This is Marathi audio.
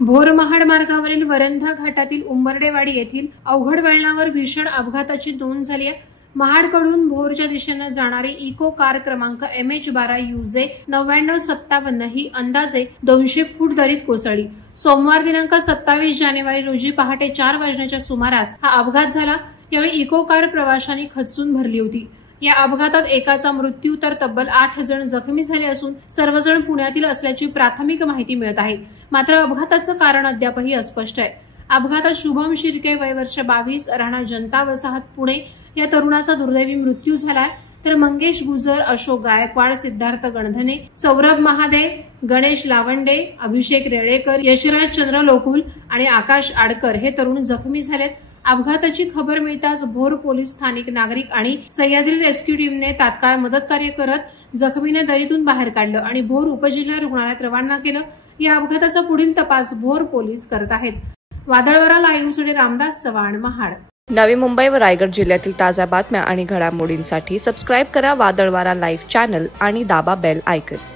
भोर महाड मार्गावरील वरंधा घाटातील उंबर्डेवाडी येथील अवघड वळणावर भीषण अपघाताची नोंद झाली आहे। महाडकडून भोरच्या दिशेने जाणारी इको कार क्रमांक MH12 UJ 9957 ही अंदाजे 200 फूट दरीत कोसळली। सोमवार दिनांक 27 जानेवारी रोजी पहाटे 4 वाजण्याच्या सुमारास हा अपघात झाला। यावेळी इको कार प्रवाशांनी खच्चून भरली होती। या अपघातात एकाचा मृत्यू तर तब्बल 8 जण जखमी झाले असून सर्वजण पुण्यातील असल्याची प्राथमिक माहिती मिळत आहे। मात्र अपघाताचं कारण अद्यापही अस्पष्ट आहे। अपघातात शुभम शिर्के वय वर्ष 22 राहणार जनता वसाहत पुणे या तरुणाचा दुर्दैवी मृत्यू झालाय, तर मंगेश गुजर, अशोक गायकवाड, सिद्धार्थ गणधने, सौरभ महादे, गणेश लावंडे, अभिषेक रेळेकर, यशराज चंद्र लोकुल आणि आकाश आडकर हे तरुण जखमी झालेत। अपघाताची खबर मिळताच भोर पोलीस, स्थानिक नागरिक आणि सह्याद्री रेस्क्यू टीमने तात्काळ मदतकार्य करत जखमीने दरीतून बाहेर काढलं आणि भोर उपजिल्हा रुग्णालयात रवाना केलं। या अपघाताचा पुढील तपास भोर पोलीस करत आहेत। वादळवारा लाईव्हसाठी रामदास चव्हाण, महाड। नवी मुंबई व रायगड जिल्ह्यातील ताज्या बातम्या आणि घडामोडींसाठी सबस्क्राईब करा वादळवारा लाईव्ह चॅनल आणि दाबा बेल आयकॉन।